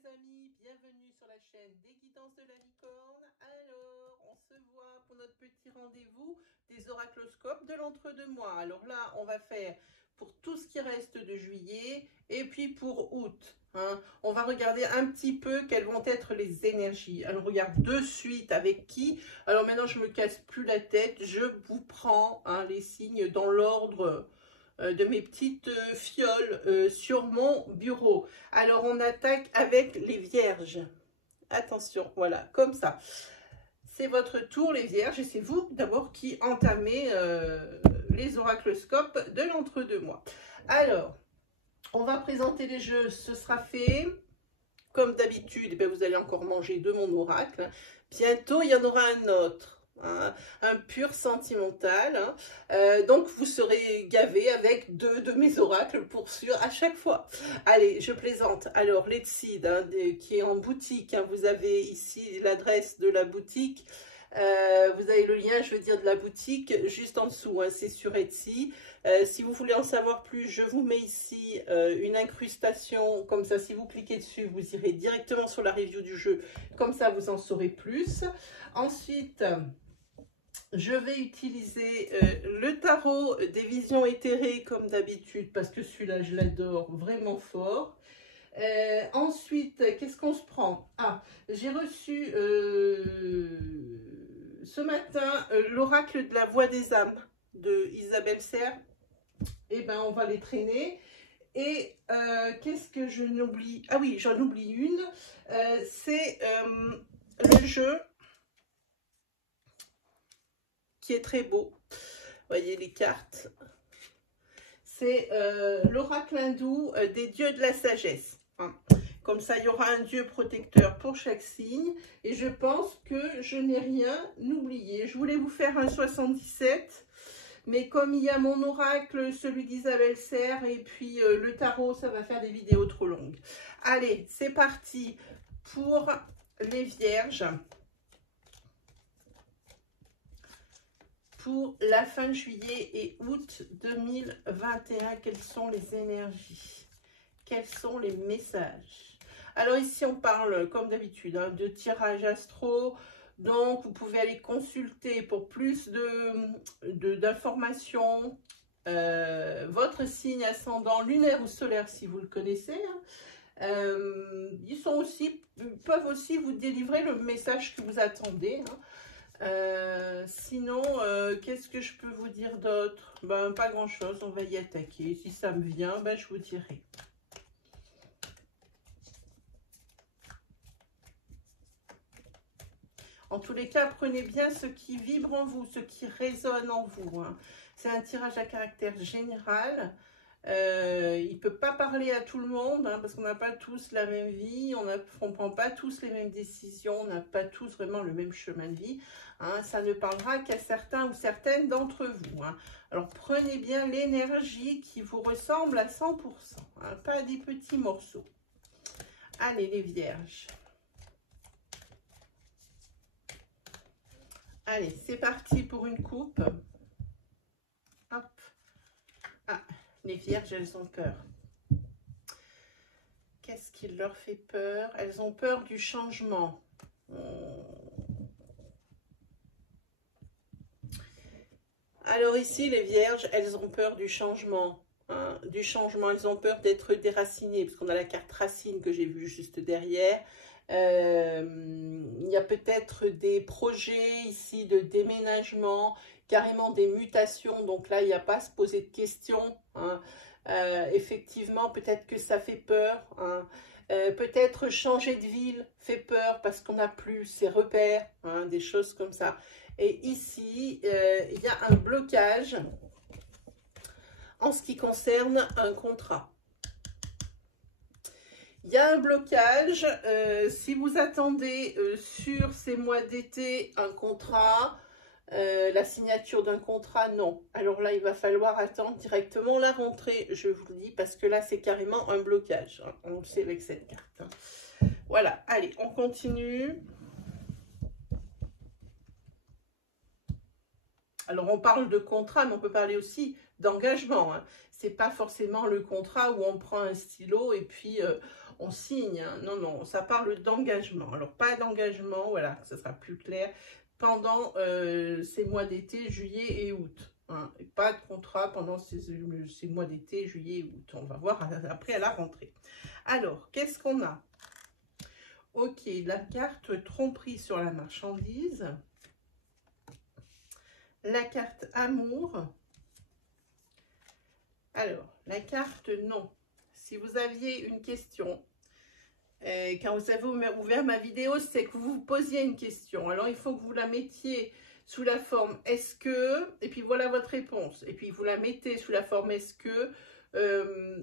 les amis, bienvenue sur la chaîne des guidances de la licorne. Alors, on se voit pour notre petit rendez-vous des oracloscopes de l'entre-deux-mois. Alors là, on va faire pour tout ce qui reste de juillet et puis pour août. On va regarder un petit peu quelles vont être les énergies. Alors, on regarde de suite avec qui. Alors maintenant, je ne me casse plus la tête. Je vous prends les signes dans l'ordre de mes petites fioles sur mon bureau. Alors, on attaque avec les vierges. Attention, voilà, comme ça. C'est votre tour, les vierges, et c'est vous d'abord qui entamez les oracloscopes de l'entre-deux-mois. Alors, on va présenter les jeux, ce sera fait. Comme d'habitude, vous allez encore manger de mon oracle. Bientôt, il y en aura un autre. Un pur sentimental. Donc, vous serez gavé avec deux de mes oracles pour sûr à chaque fois. Allez, je plaisante. Alors, Letseed, qui est en boutique. Vous avez ici l'adresse de la boutique. Vous avez le lien, je veux dire, de la boutique juste en dessous. C'est sur Etsy. Si vous voulez en savoir plus, je vous mets ici une incrustation. Comme ça, si vous cliquez dessus, vous irez directement sur la review du jeu. Comme ça, vous en saurez plus. Ensuite, je vais utiliser le tarot des visions éthérées comme d'habitude parce que celui-là, je l'adore vraiment fort. Ensuite, qu'est-ce qu'on se prend? J'ai reçu ce matin l'oracle de la voix des âmes de Isabelle Serre. On va les traîner. Et qu'est-ce que je n'oublie? Ah oui, j'en oublie une. C'est le jeu qui est très beau. Voyez les cartes. C'est l'oracle hindou des dieux de la sagesse. Comme ça, il y aura un dieu protecteur pour chaque signe. Et je pense que je n'ai rien oublié. Je voulais vous faire un 77. Mais comme il y a mon oracle, celui d'Isabelle Serre et puis le tarot, ça va faire des vidéos trop longues. Allez, c'est parti pour les vierges. Pour la fin juillet et août 2021, quelles sont les énergies? Quels sont les messages? Alors ici, on parle, comme d'habitude, de tirage astro. Donc, vous pouvez aller consulter pour plus d'informations votre signe ascendant lunaire ou solaire, si vous le connaissez. Ils peuvent aussi vous délivrer le message que vous attendez. Sinon, qu'est-ce que je peux vous dire d'autre? Pas grand chose, on va y attaquer. Si ça me vient, je vous dirai. En tous les cas, prenez bien ce qui vibre en vous, ce qui résonne en vous. C'est un tirage à caractère général. Il ne peut pas parler à tout le monde parce qu'on n'a pas tous la même vie, on ne prend pas tous les mêmes décisions, on n'a pas tous vraiment le même chemin de vie. Ça ne parlera qu'à certains ou certaines d'entre vous. Alors prenez bien l'énergie qui vous ressemble à 100%, pas des petits morceaux. Allez les vierges. Allez, c'est parti pour une coupe. Hop. Les vierges, elles ont peur. Qu'est-ce qui leur fait peur? Elles ont peur du changement. Alors ici, les vierges, elles ont peur du changement. Elles ont peur d'être déracinées, parce qu'on a la carte racine que j'ai vue juste derrière. Il y a peut-être des projets ici de déménagement, carrément des mutations, donc là il n'y a pas à se poser de questions. Effectivement, peut-être que ça fait peur. Peut-être changer de ville fait peur parce qu'on n'a plus ses repères, des choses comme ça. Et ici, il y a un blocage en ce qui concerne un contrat. Il y a un blocage, si vous attendez sur ces mois d'été un contrat, la signature d'un contrat, non. Alors là, il va falloir attendre directement la rentrée, je vous le dis, parce que là, c'est carrément un blocage. On le sait avec cette carte. Voilà, allez, on continue. Alors, on parle de contrat, mais on peut parler aussi d'engagement. C'est pas forcément le contrat où on prend un stylo et puis on signe, hein. Non, non, ça parle d'engagement. Alors, pas d'engagement, voilà, ça sera plus clair, pendant ces mois d'été, juillet et août. Hein. Et pas de contrat pendant ces mois d'été, juillet et août. On va voir après à la rentrée. Alors, qu'est-ce qu'on a? Ok, la carte tromperie sur la marchandise. La carte amour. Alors, la carte non. Si vous aviez une question, quand vous avez ouvert ma vidéo, c'est que vous vous posiez une question. Alors, il faut que vous la mettiez sous la forme « est-ce que ?» et puis voilà votre réponse. Et puis, vous la mettez sous la forme « est-ce que ?»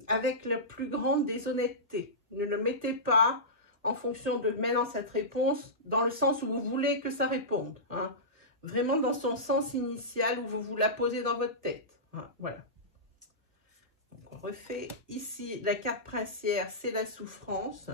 avec la plus grande des honnêtetés. Ne le mettez pas en fonction de maintenant cette réponse dans le sens où vous voulez que ça réponde. Hein. Vraiment dans son sens initial où vous vous la posez dans votre tête. Hein, voilà. Donc, on refait. Ici, la carte princière, c'est la souffrance.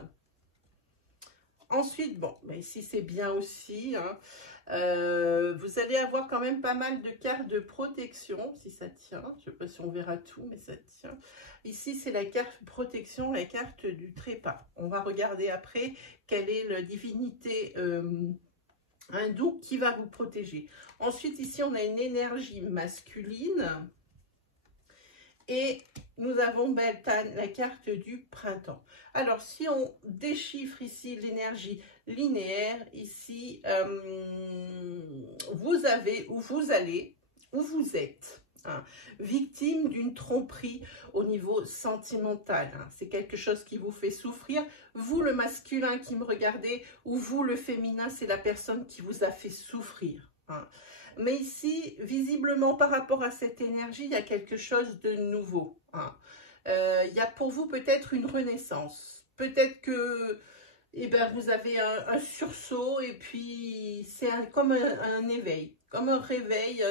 Ensuite, bon, mais ici c'est bien aussi, hein, vous allez avoir quand même pas mal de cartes de protection, si ça tient. Je ne sais pas si on verra tout, mais ça tient. Ici, c'est la carte protection, la carte du trépas. On va regarder après quelle est la divinité hindoue qui va vous protéger. Ensuite, ici, on a une énergie masculine. Et nous avons Beltane, la carte du printemps. Alors, si on déchiffre ici l'énergie linéaire, ici, vous avez, ou vous allez, ou vous êtes, hein, victime d'une tromperie au niveau sentimental. Hein. C'est quelque chose qui vous fait souffrir. Vous, le masculin qui me regardez, ou vous, le féminin, c'est la personne qui vous a fait souffrir. Hein. Mais ici, visiblement, par rapport à cette énergie, il y a quelque chose de nouveau. Hein. Il y a pour vous peut-être une renaissance. Peut-être que vous avez un sursaut et puis c'est comme un éveil, comme un réveil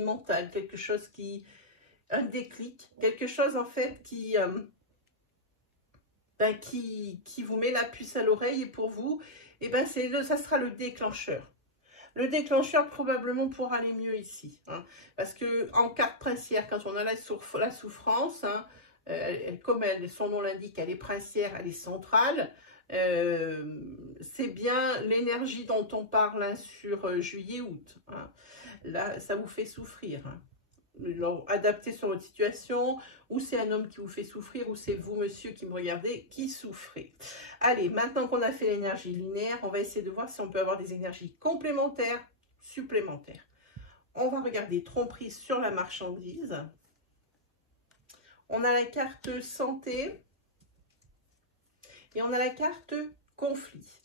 mental, quelque chose qui, un déclic, quelque chose en fait qui vous met la puce à l'oreille et pour vous, ça sera le déclencheur. Le déclencheur probablement pour aller mieux ici. Hein, parce que en carte princière, quand on a la souffrance, hein, comme son nom l'indique, elle est princière, elle est centrale. C'est bien l'énergie dont on parle hein, sur juillet-août. Hein. Là, ça vous fait souffrir. Hein. Alors, adapté sur votre situation, ou c'est un homme qui vous fait souffrir, ou c'est vous, monsieur, qui me regardez, qui souffrez. Allez, maintenant qu'on a fait l'énergie linéaire, on va essayer de voir si on peut avoir des énergies complémentaires, supplémentaires. On va regarder tromperie sur la marchandise. On a la carte santé, et on a la carte conflit.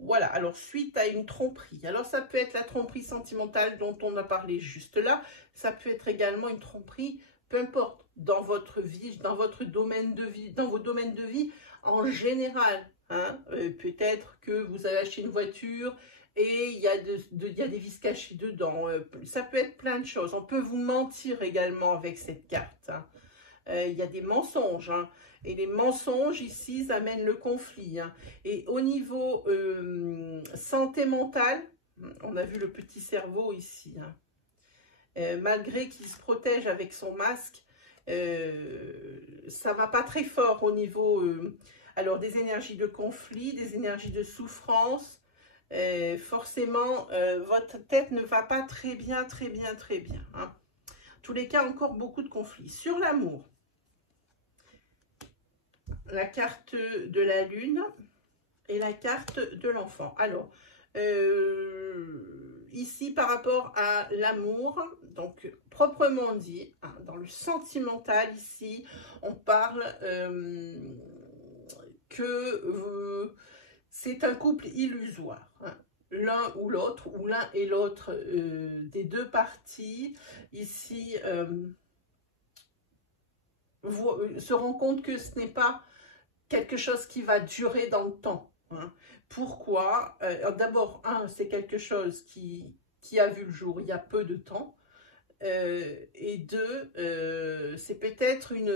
Voilà, alors suite à une tromperie. Alors ça peut être la tromperie sentimentale dont on a parlé juste là. Ça peut être également une tromperie, peu importe, dans votre vie, dans votre domaine de vie, dans vos domaines de vie en général. Hein. Peut-être que vous avez acheté une voiture et il y a des vis cachées dedans. Ça peut être plein de choses. On peut vous mentir également avec cette carte. Hein. Il y a des mensonges. Hein. Et les mensonges, ici, ça amène le conflit. Hein. Et au niveau santé mentale, on a vu le petit cerveau ici. Hein. Malgré qu'il se protège avec son masque, ça ne va pas très fort au niveau alors des énergies de conflit, des énergies de souffrance. Forcément, votre tête ne va pas très bien. Hein. En tous les cas, encore beaucoup de conflits. Sur l'amour, la carte de la lune et la carte de l'enfant. Alors, ici, par rapport à l'amour, donc proprement dit, hein, dans le sentimental, ici, on parle que c'est un couple illusoire. Hein. L'un ou l'autre, ou l'un et l'autre des deux parties, ici, se rend compte que ce n'est pas quelque chose qui va durer dans le temps. Hein. Pourquoi? D'abord, c'est quelque chose qui a vu le jour il y a peu de temps. Et deux, c'est peut-être une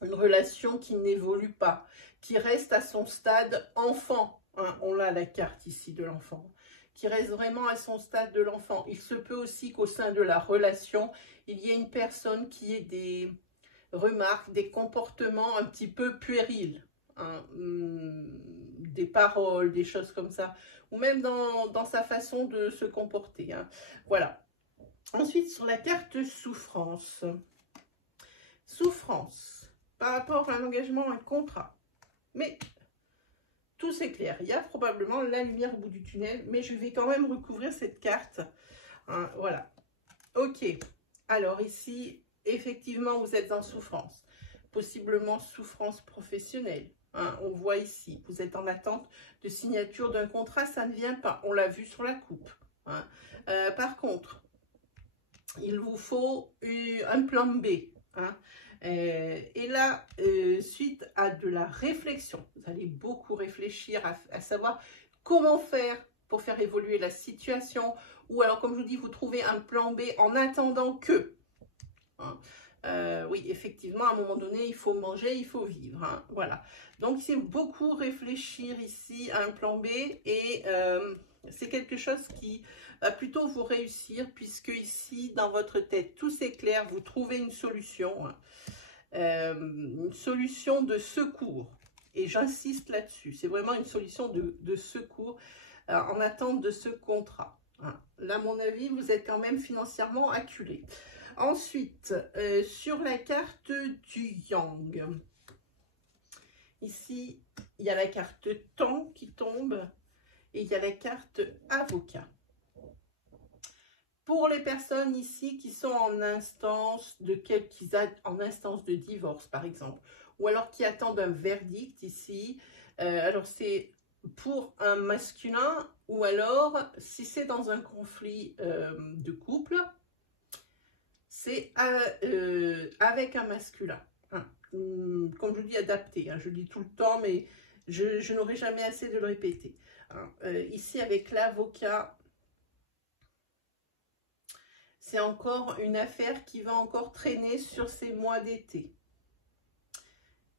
relation qui n'évolue pas, qui reste à son stade enfant. Hein. On a la carte ici de l'enfant, qui reste vraiment à son stade de l'enfant. Il se peut aussi qu'au sein de la relation, il y ait une personne qui ait des remarques, des comportements un petit peu puérils. hein, des paroles, des choses comme ça, ou même dans sa façon de se comporter. Hein. Voilà. Ensuite, sur la carte souffrance. Souffrance par rapport à un engagement, un contrat. Mais tout s'éclaire. Il y a probablement la lumière au bout du tunnel, mais je vais quand même recouvrir cette carte. Hein, voilà. Ok. Alors ici, effectivement, vous êtes en souffrance. Possiblement souffrance professionnelle. Hein, on voit ici, vous êtes en attente de signature d'un contrat, ça ne vient pas. On l'a vu sur la coupe. Hein. Par contre, il vous faut un plan B. Hein. Et là, suite à de la réflexion, vous allez beaucoup réfléchir à savoir comment faire pour faire évoluer la situation. Ou alors, comme je vous dis, vous trouvez un plan B en attendant que. Hein. Oui, effectivement, à un moment donné, il faut manger, il faut vivre. Hein, voilà. Donc, c'est beaucoup réfléchir ici à un plan B et c'est quelque chose qui va plutôt vous réussir puisque ici, dans votre tête, tout s'éclaire, vous trouvez une solution de secours. Et j'insiste là-dessus, c'est vraiment une solution de secours en attente de ce contrat. Hein. Là, à mon avis, vous êtes quand même financièrement acculé. Ensuite, sur la carte du Yang, ici, il y a la carte temps qui tombe et il y a la carte avocat. Pour les personnes ici qui sont en instance en instance de divorce, par exemple, ou alors qui attendent un verdict ici, alors c'est pour un masculin ou alors si c'est dans un conflit de couple, c'est avec un masculin. Hein. Comme je vous dis, adapté. Hein. Je le dis tout le temps, mais je n'aurai jamais assez de le répéter. Hein. Ici, avec l'avocat, c'est encore une affaire qui va encore traîner sur ces mois d'été.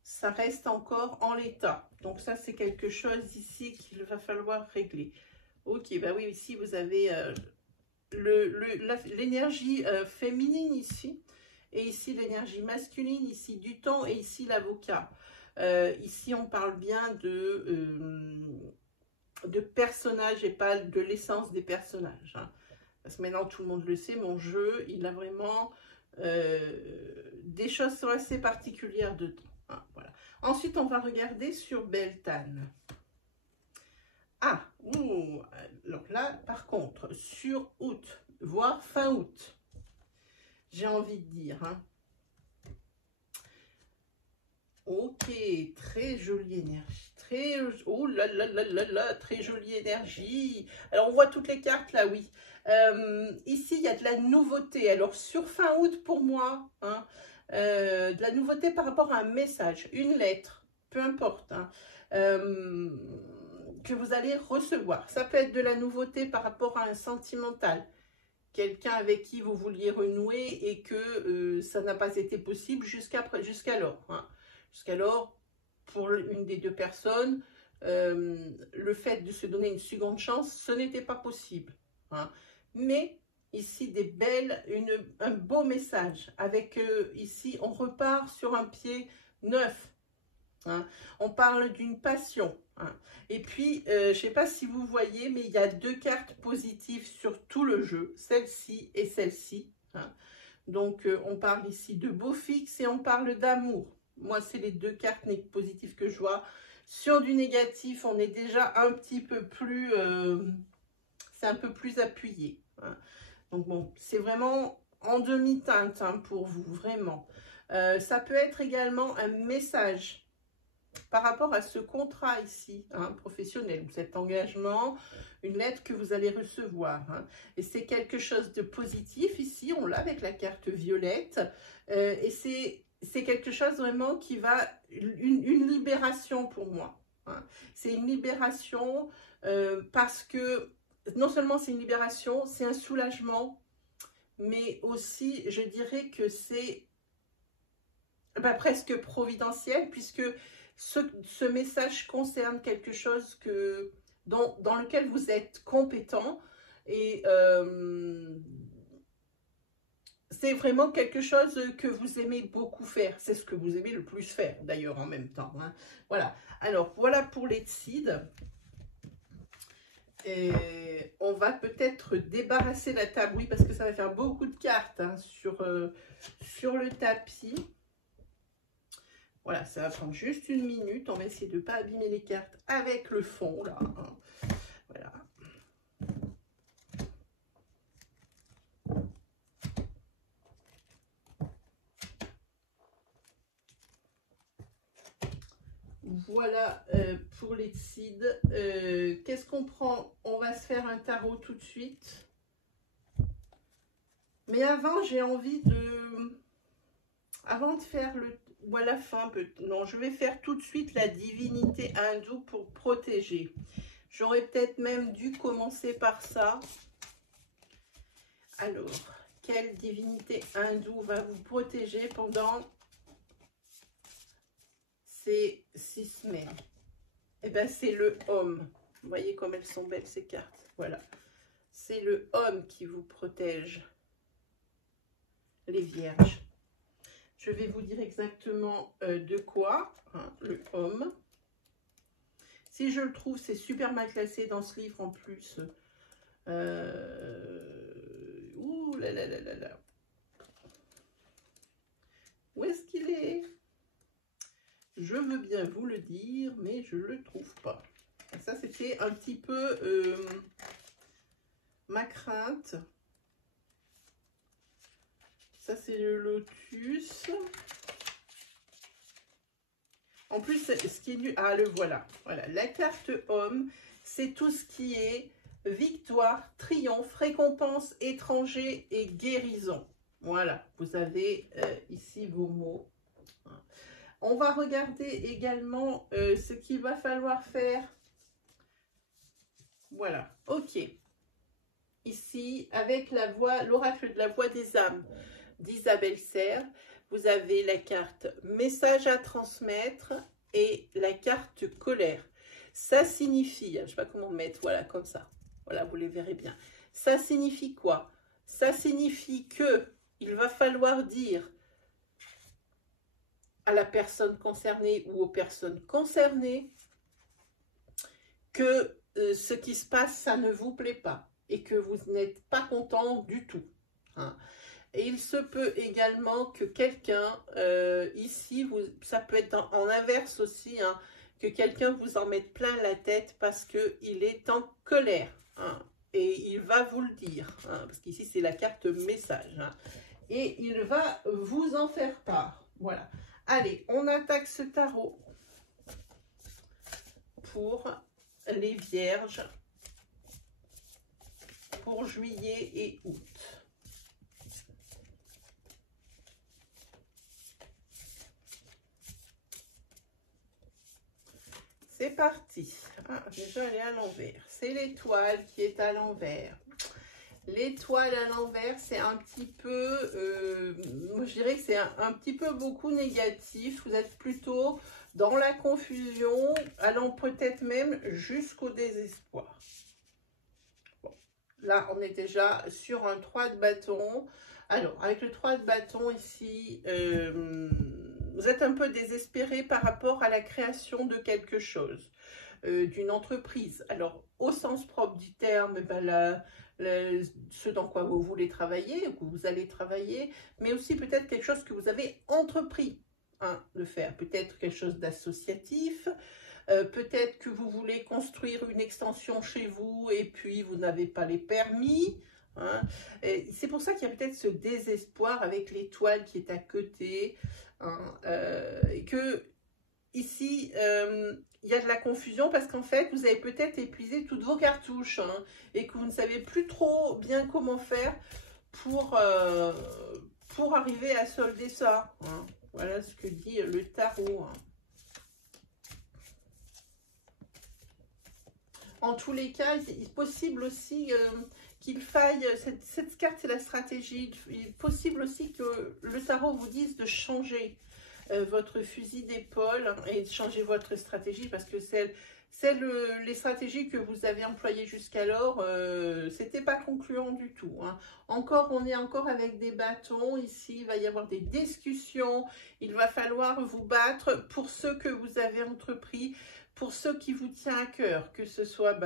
Ça reste encore en l'état. Donc ça, c'est quelque chose ici qu'il va falloir régler. Ok, bah oui, ici, vous avez... l'énergie féminine ici, et ici l'énergie masculine, ici du temps, et ici l'avocat. Ici, on parle bien de personnages et pas de l'essence des personnages. Hein. Parce que maintenant, tout le monde le sait, mon jeu, il a vraiment des choses assez particulières dedans. Hein, voilà. Ensuite, on va regarder sur Beltane. Ah, alors là, par contre, sur août, voire fin août, j'ai envie de dire. Hein. Ok, très jolie énergie. Oh là là là là là, très jolie énergie. Alors, on voit toutes les cartes là, oui. Ici, il y a de la nouveauté. Alors, sur fin août, pour moi, hein, de la nouveauté par rapport à un message, une lettre, peu importe. Hein, que vous allez recevoir. Ça peut être de la nouveauté par rapport à un sentimental. Quelqu'un avec qui vous vouliez renouer et que ça n'a pas été possible jusqu'alors. Hein. Jusqu'alors, pour une des deux personnes, le fait de se donner une seconde chance, ce n'était pas possible. Hein. Mais ici, un beau message. Avec ici, on repart sur un pied neuf. Hein. On parle d'une passion. Hein. Et puis, je ne sais pas si vous voyez, mais il y a deux cartes positives sur tout le jeu, celle-ci et celle-ci. Hein. Donc, on parle ici de beau fixe et on parle d'amour. Moi, c'est les deux cartes positives que je vois. Sur du négatif, on est déjà un petit peu plus... c'est un peu plus appuyé. Hein. Donc, bon, c'est vraiment en demi-teinte hein, pour vous, vraiment. Ça peut être également un message par rapport à ce contrat ici, hein, professionnel, cet engagement, une lettre que vous allez recevoir. Hein, et c'est quelque chose de positif ici, on l'a avec la carte violette. Et c'est quelque chose vraiment qui va, une libération pour moi. Hein. C'est une libération parce que non seulement c'est une libération, c'est un soulagement, mais aussi je dirais que c'est presque providentiel puisque ce message concerne quelque chose dans lequel vous êtes compétent et c'est vraiment quelque chose que vous aimez beaucoup faire. C'est ce que vous aimez le plus faire, d'ailleurs, en même temps. Hein. Voilà. Alors, voilà pour les Tsides. Et on va peut-être débarrasser la table, oui, parce que ça va faire beaucoup de cartes hein, sur le tapis. Voilà, ça va prendre juste une minute. On va essayer de ne pas abîmer les cartes avec le fond, là. Hein. Voilà. Voilà pour les Tsides. Qu'est-ce qu'on prend? On va se faire un tarot tout de suite. Mais avant, j'ai envie de... Avant de faire le... ou à la fin, non, je vais faire tout de suite la divinité hindoue pour protéger. J'aurais peut-être même dû commencer par ça. Alors, quelle divinité hindoue va vous protéger pendant ces 6 semaines? Eh bien, c'est le homme. Vous voyez comme elles sont belles ces cartes. Voilà. C'est le homme qui vous protège. Les vierges. Je vais vous dire exactement de quoi, hein, le homme. Si je le trouve, c'est super mal classé dans ce livre en plus. Ouh là là là là là. Où est-ce qu'il est? Je veux bien vous le dire, mais je ne le trouve pas. Et ça, c'était un petit peu ma crainte. Ça, c'est le lotus. En plus, ce qui est nu... Ah, le voilà. Voilà. La carte homme, c'est tout ce qui est victoire, triomphe, récompense, étranger et guérison. Voilà. Vous avez ici vos mots. On va regarder également ce qu'il va falloir faire. Voilà. OK. Ici, avec la voix, l'oracle de la voix des âmes d'Isabelle Serre, vous avez la carte message à transmettre et la carte colère. Ça signifie, je ne sais pas comment mettre, voilà, comme ça. Voilà, vous les verrez bien. Ça signifie quoi? Ça signifie que il va falloir dire à la personne concernée ou aux personnes concernées que ce qui se passe, ça ne vous plaît pas et que vous n'êtes pas content du tout. Hein. Et il se peut également que quelqu'un, ici, ça peut être en inverse aussi, hein, que quelqu'un vous en mette plein la tête parce qu'il est en colère. Hein, et il va vous le dire, hein, parce qu'ici c'est la carte message. Hein, et il va vous en faire part. Voilà. Allez, on attaque ce tarot pour les vierges pour juillet et août. C'est parti. Ah, déjà, elle est à l'envers. C'est l'étoile qui est à l'envers. L'étoile à l'envers, c'est un petit peu, moi je dirais que c'est un petit peu beaucoup négatif. Vous êtes plutôt dans la confusion, allant peut-être même jusqu'au désespoir. Bon, là, on est déjà sur un 3 de bâton. Alors, avec le 3 de bâton ici, vous êtes un peu désespéré par rapport à la création de quelque chose, d'une entreprise. Alors, au sens propre du terme, ben ce dans quoi vous voulez travailler, que vous allez travailler, mais aussi peut-être quelque chose que vous avez entrepris hein, de faire. Peut-être quelque chose d'associatif, peut-être que vous voulez construire une extension chez vous et puis vous n'avez pas les permis. Hein. C'est pour ça qu'il y a peut-être ce désespoir avec l'étoile qui est à côté. Hein, et que ici, il y a de la confusion parce qu'en fait, vous avez peut-être épuisé toutes vos cartouches hein, et que vous ne savez plus trop bien comment faire pour arriver à solder ça. Hein. Voilà ce que dit le tarot. Hein. En tous les cas, il est possible aussi qu'il faille, cette carte c'est la stratégie, il est possible aussi que le tarot vous dise de changer. votre fusil d'épaule et changer votre stratégie parce que les stratégies que vous avez employées jusqu'alors, c'était pas concluant du tout. Hein. On est encore avec des bâtons. Ici, il va y avoir des discussions. Il va falloir vous battre pour ce que vous avez entrepris, pour ce qui vous tient à cœur, que ce soit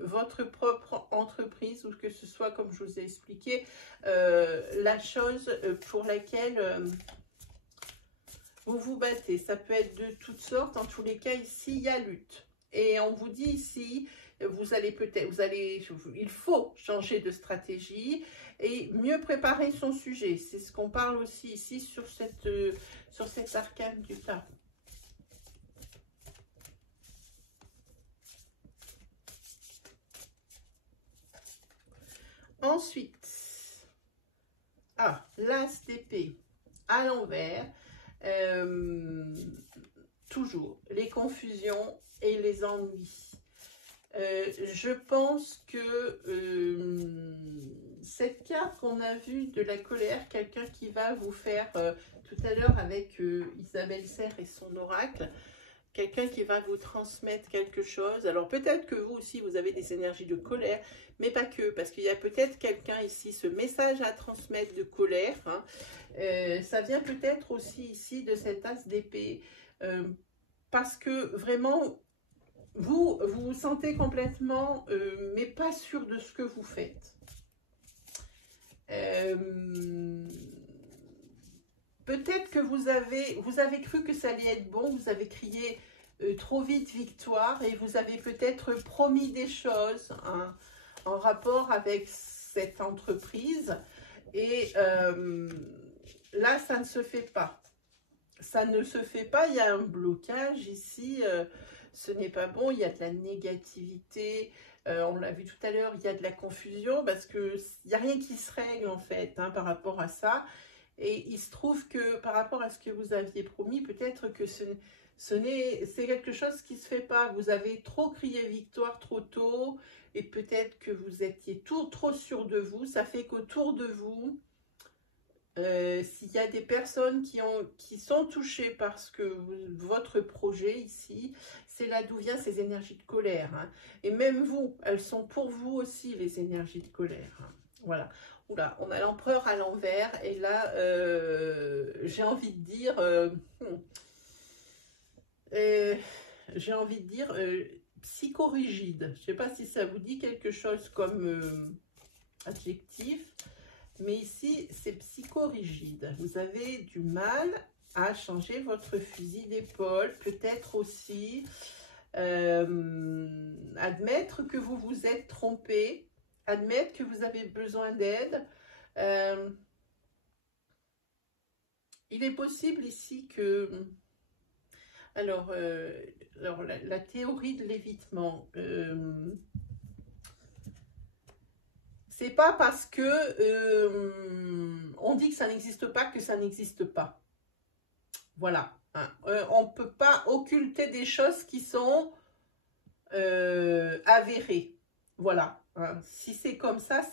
votre propre entreprise ou que ce soit, comme je vous ai expliqué, la chose pour laquelle vous vous battez. Ça peut être de toutes sortes. En tous les cas, ici, il y a lutte. Et on vous dit ici, il faut changer de stratégie et mieux préparer son sujet. C'est ce qu'on parle aussi ici sur cet arcane du tarot. Ensuite, l'as d'épée à l'envers. Toujours les confusions et les ennuis. Je pense que cette carte qu'on a vue de la colère, quelqu'un qui va vous faire tout à l'heure avec Isabelle Serre et son oracle, quelqu'un qui va vous transmettre quelque chose. Alors peut-être que vous aussi vous avez des énergies de colère, mais pas que, parce qu'il y a peut-être quelqu'un ici, ce message à transmettre de colère, hein. Ça vient peut-être aussi ici de cet as d'épée, parce que vraiment, vous vous sentez complètement, mais pas sûr de ce que vous faites. Peut-être que vous avez cru que ça allait être bon, vous avez crié trop vite victoire et vous avez peut-être promis des choses hein, en rapport avec cette entreprise et là ça ne se fait pas. Ça ne se fait pas, il y a un blocage ici, ce n'est pas bon, il y a de la négativité, on l'a vu tout à l'heure, il y a de la confusion parce qu'il n'y a rien qui se règle en fait hein, par rapport à ça. Et il se trouve que par rapport à ce que vous aviez promis, peut-être que c'est quelque chose qui ne se fait pas. Vous avez trop crié victoire trop tôt et peut-être que vous étiez trop sûr de vous. Ça fait qu'autour de vous, s'il y a des personnes qui sont touchées par votre projet ici, c'est là d'où viennent ces énergies de colère. Hein. Et même vous, elles sont pour vous aussi les énergies de colère. Hein. Voilà. Oula, on a l'empereur à l'envers et là, j'ai envie de dire, psychorigide. Je ne sais pas si ça vous dit quelque chose comme adjectif, mais ici, c'est psychorigide. Vous avez du mal à changer votre fusil d'épaule, peut-être aussi admettre que vous vous êtes trompé, admettre que vous avez besoin d'aide. Il est possible ici que... Alors, la théorie de l'évitement, c'est pas parce que on dit que ça n'existe pas que ça n'existe pas. Voilà. Hein. On ne peut pas occulter des choses qui sont avérées. Voilà. Hein. Si c'est comme ça,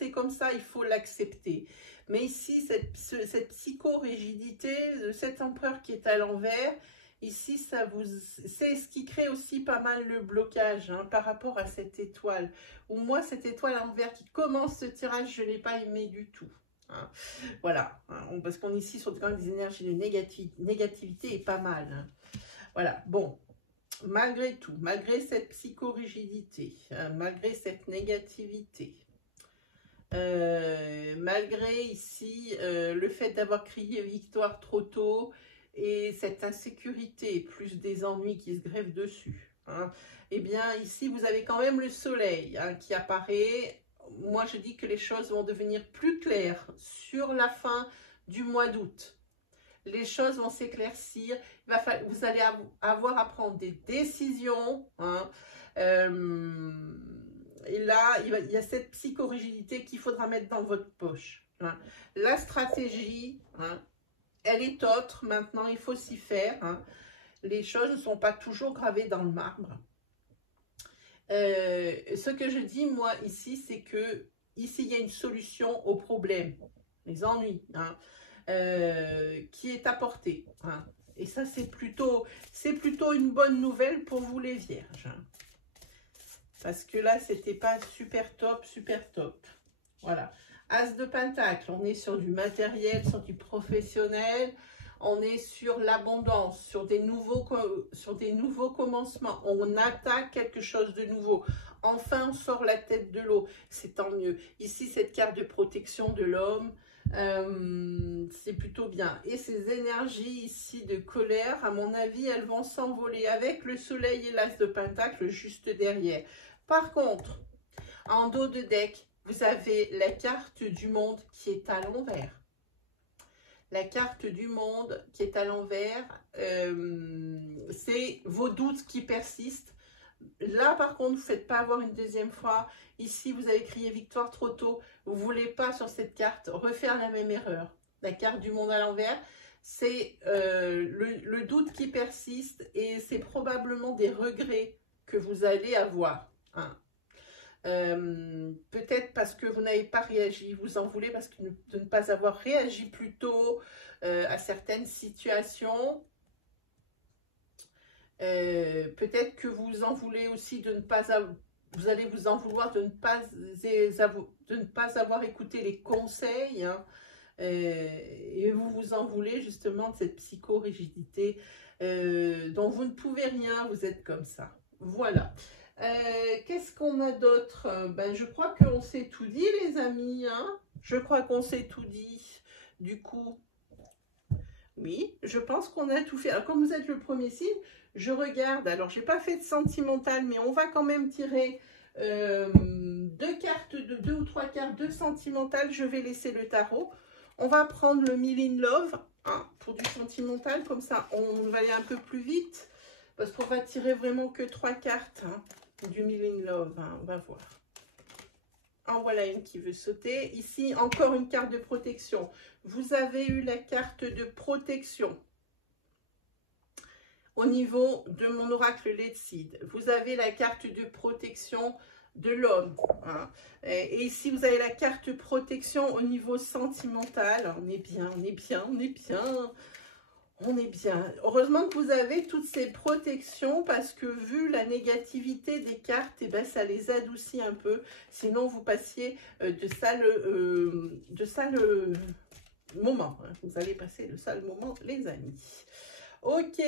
il faut l'accepter. Mais ici, cette psychorigidité de cet empereur qui est à l'envers, ici, c'est ce qui crée aussi pas mal le blocage hein, par rapport à cette étoile. Ou moi, cette étoile à l'envers qui commence ce tirage, je ne l'ai pas aimé du tout. Hein. Voilà, hein, parce qu'on est ici sur quand même des énergies de négativité et pas mal. Hein. Voilà, bon, malgré tout, malgré cette psychorigidité, hein, malgré cette négativité, malgré ici le fait d'avoir crié victoire trop tôt et cette insécurité, plus des ennuis qui se grèvent dessus, hein, eh bien ici vous avez quand même le soleil hein, qui apparaît. Moi je dis que les choses vont devenir plus claires sur la fin du mois d'août. Les choses vont s'éclaircir, vous allez avoir à prendre des décisions, hein, et là, il y a cette psychorigidité qu'il faudra mettre dans votre poche. Hein. La stratégie, hein, elle est autre. Maintenant, il faut s'y faire. Hein. Les choses ne sont pas toujours gravées dans le marbre. Ce que je dis, moi, ici, c'est que ici, il y a une solution au problème, les ennuis, hein, qui est apportée. Hein. Et ça, c'est plutôt une bonne nouvelle pour vous les vierges. Hein. Parce que là, c'était pas super top, super top. Voilà. As de Pentacle, on est sur du matériel, sur du professionnel. On est sur l'abondance, sur des nouveaux commencements. On attaque quelque chose de nouveau. Enfin, on sort la tête de l'eau. C'est tant mieux. Ici, cette carte de protection de l'homme, c'est plutôt bien. Et ces énergies ici de colère, à mon avis, elles vont s'envoler avec le soleil et l'as de Pentacle juste derrière. Par contre, en dos de deck, vous avez la carte du monde qui est à l'envers. La carte du monde qui est à l'envers, c'est vos doutes qui persistent. Là, par contre, vous ne faites pas avoir une deuxième fois. Ici, vous avez crié victoire trop tôt. Vous ne voulez pas, sur cette carte, refaire la même erreur. La carte du monde à l'envers, c'est le doute qui persiste et c'est probablement des regrets que vous allez avoir. Hein. Peut-être parce que vous n'avez pas réagi, vous en voulez parce que de ne pas avoir réagi plus tôt à certaines situations. Peut-être que vous en voulez aussi de ne pas vous allez vous en vouloir de ne pas avoir écouté les conseils, hein, et vous vous en voulez justement de cette psychorigidité dont vous ne pouvez rien, vous êtes comme ça. Voilà. Qu'est-ce qu'on a d'autre? Je crois qu'on s'est tout dit, les amis. Hein, je crois qu'on s'est tout dit. Du coup, oui, je pense qu'on a tout fait. Alors, comme vous êtes le premier signe, je regarde. Alors, j'ai pas fait de sentimental, mais on va quand même tirer deux ou trois cartes de sentimental. Je vais laisser le tarot. On va prendre le Mille in Love, hein, pour du sentimental. Comme ça, on va aller un peu plus vite. Parce qu'on va tirer vraiment que 3 cartes, hein, du Mille in Love. Hein, on va voir. En voilà une qui veut sauter. Ici, encore une carte de protection. Vous avez eu la carte de protection au niveau de mon oracle Letseed. Vous avez la carte de protection de l'homme. Hein. Et ici, vous avez la carte de protection au niveau sentimental. On est bien, on est bien, on est bien. On est bien. Heureusement que vous avez toutes ces protections parce que vu la négativité des cartes, eh ben, ça les adoucit un peu. Sinon, vous passiez de sales moments. Hein. Vous allez passer de sales moments, les amis. Ok.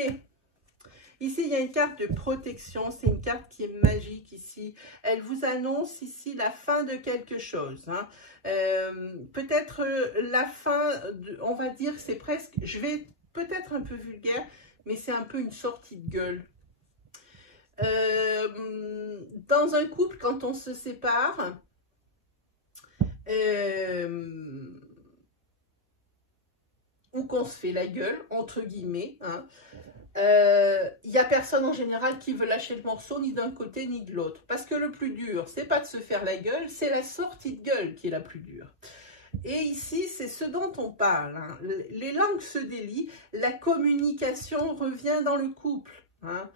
Ici, il y a une carte de protection. C'est une carte qui est magique ici. Elle vous annonce ici la fin de quelque chose. Hein. Peut-être la fin, on va dire, c'est presque... Je vais peut-être un peu vulgaire, mais c'est un peu une sortie de gueule. Dans un couple, quand on se sépare, ou qu'on se fait la gueule, entre guillemets, hein, il n'y a personne en général qui veut lâcher le morceau ni d'un côté ni de l'autre. Parce que le plus dur, c'est pas de se faire la gueule, c'est la sortie de gueule qui est la plus dure. Et ici, c'est ce dont on parle. Hein. Les langues se délient, la communication revient dans le couple. Hein.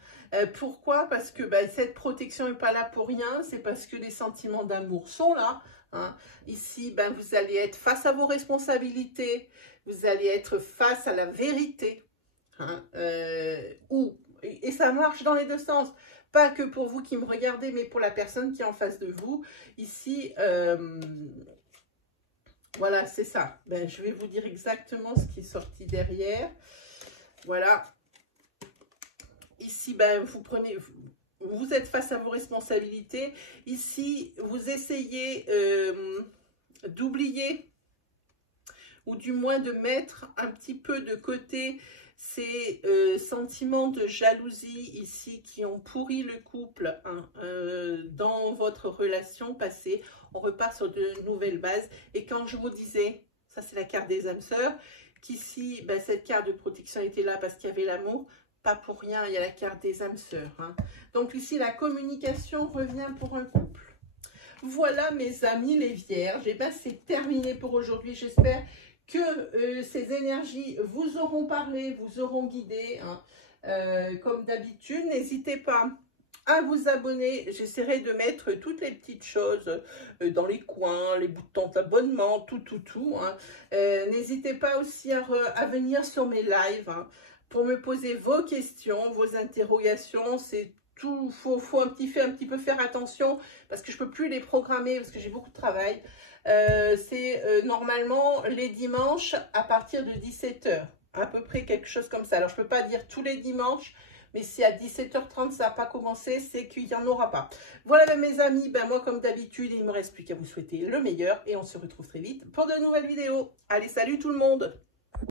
Pourquoi? Parce que cette protection n'est pas là pour rien, c'est parce que les sentiments d'amour sont là. Hein. Ici, vous allez être face à vos responsabilités, vous allez être face à la vérité. Hein. Et ça marche dans les deux sens. Pas que pour vous qui me regardez, mais pour la personne qui est en face de vous. Ici... voilà, c'est ça. Je vais vous dire exactement ce qui est sorti derrière. Voilà. Ici, vous êtes face à vos responsabilités. Ici, vous essayez d'oublier ou du moins de mettre un petit peu de côté ces sentiments de jalousie ici qui ont pourri le couple, hein, dans votre relation passée. On repart sur de nouvelles bases. Et quand je vous disais, ça c'est la carte des âmes sœurs, qu'ici, cette carte de protection était là parce qu'il y avait l'amour, pas pour rien, il y a la carte des âmes sœurs. Hein. Donc ici, la communication revient pour un couple. Voilà mes amis les vierges, et c'est terminé pour aujourd'hui. J'espère que ces énergies vous auront parlé, vous auront guidé, hein. Comme d'habitude. N'hésitez pas à vous abonner. J'essaierai de mettre toutes les petites choses dans les coins, les boutons d'abonnement, tout. Hein. N'hésitez pas aussi à venir sur mes lives, hein, pour me poser vos questions, vos interrogations. C'est tout, faut un petit peu faire attention parce que je peux plus les programmer parce que j'ai beaucoup de travail. C'est normalement les dimanches à partir de 17 h, à peu près quelque chose comme ça. Alors je peux pas dire tous les dimanches, mais si à 17 h 30 ça n'a pas commencé, c'est qu'il n'y en aura pas. Voilà mes amis, ben moi comme d'habitude, il ne me reste plus qu'à vous souhaiter le meilleur et on se retrouve très vite pour de nouvelles vidéos. Allez, salut tout le monde!